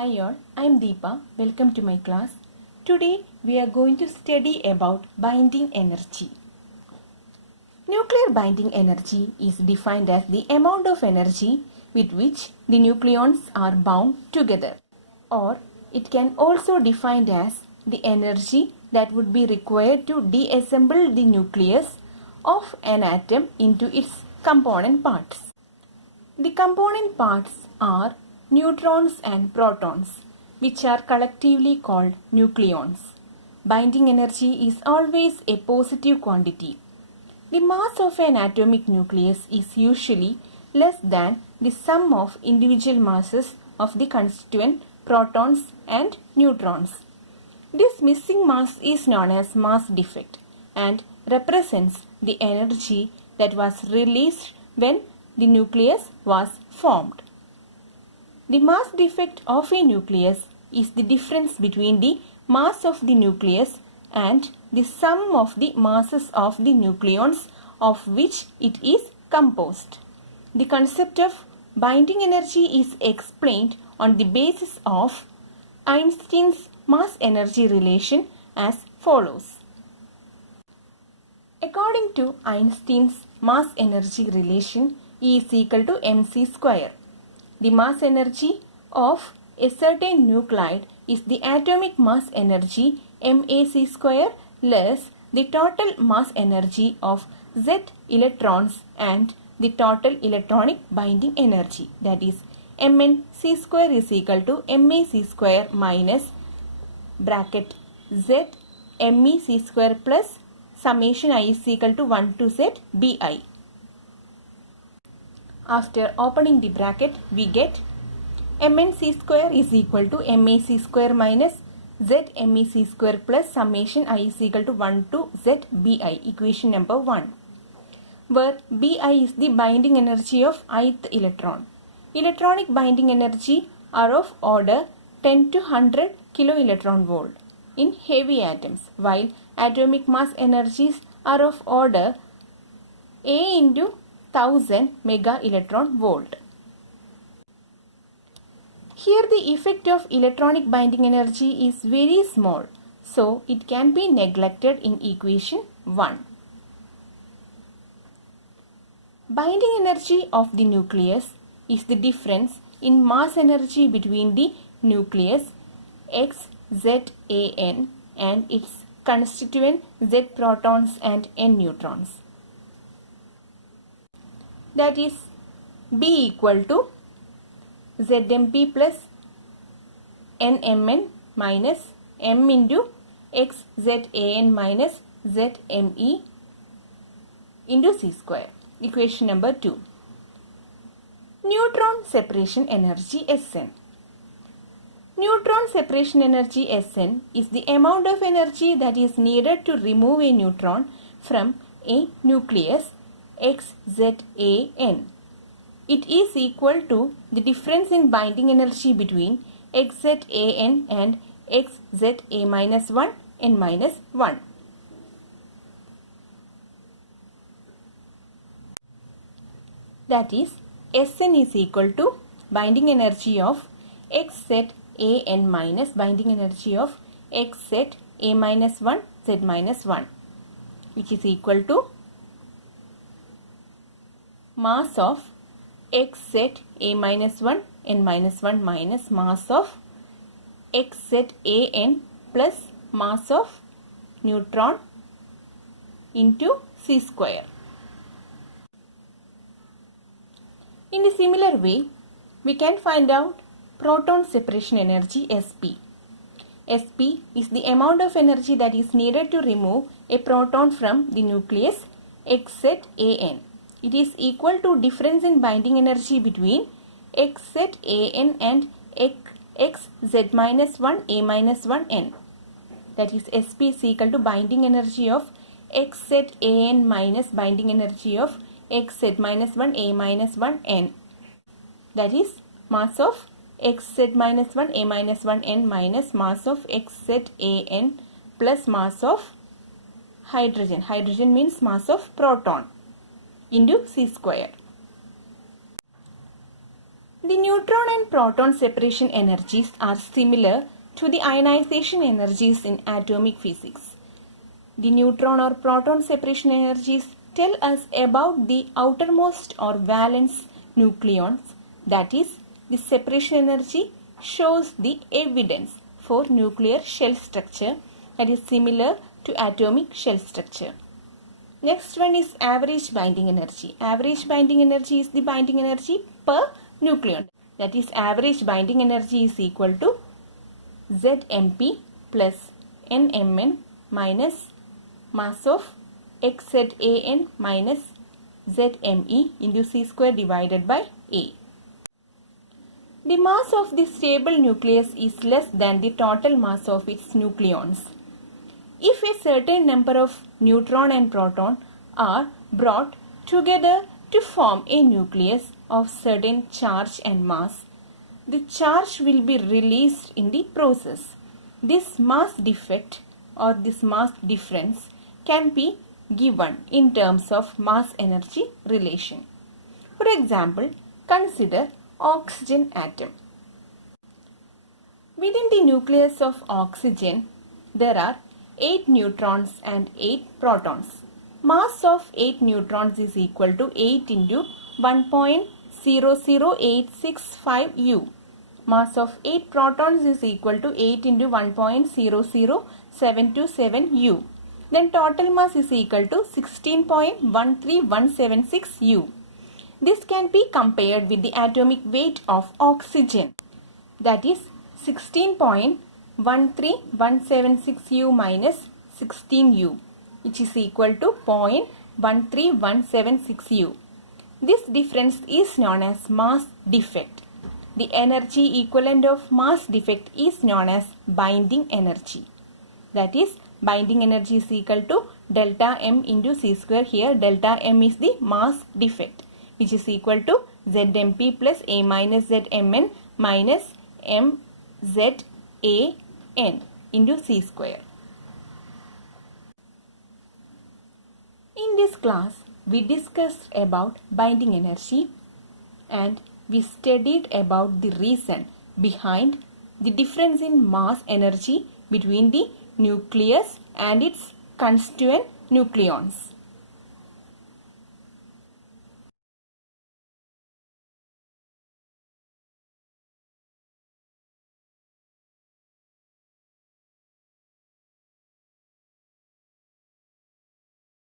Hi all, I am Deepa. Welcome to my class. Today we are going to study about binding energy. Nuclear binding energy is defined as the amount of energy with which the nucleons are bound together, or it can also be defined as the energy that would be required to deassemble the nucleus of an atom into its component parts. The component parts are neutrons and protons, which are collectively called nucleons. Binding energy is always a positive quantity. The mass of an atomic nucleus is usually less than the sum of individual masses of the constituent protons and neutrons. This missing mass is known as mass defect and represents the energy that was released when the nucleus was formed. The mass defect of a nucleus is the difference between the mass of the nucleus and the sum of the masses of the nucleons of which it is composed. The concept of binding energy is explained on the basis of Einstein's mass energy relation as follows. According to Einstein's mass energy relation, E is equal to mc square. The mass energy of a certain nuclide is the atomic mass energy mac square less the total mass energy of Z electrons and the total electronic binding energy, that is mnc square is equal to mac square minus bracket Z mec square plus summation I is equal to 1 to Z bi. After opening the bracket, we get mnc square is equal to mac square minus Z mec square plus summation I is equal to 1 to Z bi, equation number 1, where bi is the binding energy of ith electron. Electronic binding energy are of order 10 to 100 kiloelectron volt in heavy atoms, while atomic mass energies are of order A into 1000 mega electron volt. Here the effect of electronic binding energy is very small, so it can be neglected in equation 1. Binding energy of the nucleus is the difference in mass energy between the nucleus XZAN and its constituent Z protons and N neutrons. That is B equal to ZMP plus NMN minus M into XZAN minus ZME into C square. Equation number 2. Neutron separation energy Sn. Neutron separation energy Sn is the amount of energy that is needed to remove a neutron from a nucleus XZAN. It is equal to the difference in binding energy between XZAN and XZA minus 1 N minus 1. That is, Sn is equal to binding energy of XZAN minus binding energy of XZA minus 1 Z minus 1, which is equal to mass of XZA minus 1 N minus 1 minus mass of XZAN plus mass of neutron into C square. In a similar way, we can find out proton separation energy Sp. Sp is the amount of energy that is needed to remove a proton from the nucleus XZAN. It is equal to difference in binding energy between XZAN and XZ minus 1 A minus 1 N. That is, Sp is equal to binding energy of XZAN minus binding energy of XZ minus 1 A minus 1 N. That is, mass of XZ minus 1 A minus 1 N minus mass of XZAN plus mass of hydrogen. Hydrogen means mass of proton into C square. The neutron and proton separation energies are similar to the ionization energies in atomic physics. The neutron or proton separation energies tell us about the outermost or valence nucleons, that is, the separation energy shows the evidence for nuclear shell structure that is similar to atomic shell structure. Next one is average binding energy. Average binding energy is the binding energy per nucleon. That is, average binding energy is equal to ZMP plus NMN minus mass of XZAN minus ZME into C square divided by A. The mass of the stable nucleus is less than the total mass of its nucleons. If a certain number of neutron and proton are brought together to form a nucleus of certain charge and mass, the charge will be released in the process. This mass defect or this mass difference can be given in terms of mass energy relation. For example, consider oxygen atom. Within the nucleus of oxygen, there are 8 neutrons and 8 protons. Mass of 8 neutrons is equal to 8 into 1.00865 U. Mass of 8 protons is equal to 8 into 1.00727 U. Then total mass is equal to 16.13176 U. This can be compared with the atomic weight of oxygen, that is 16.13176 U minus 16 U, which is equal to 0.13176 U. This difference is known as mass defect. The energy equivalent of mass defect is known as binding energy. That is, binding energy is equal to delta M into C square. Here delta M is the mass defect, which is equal to ZMP plus A minus ZMN minus MZAN into C square. In this class, we discussed about binding energy and we studied about the reason behind the difference in mass energy between the nucleus and its constituent nucleons.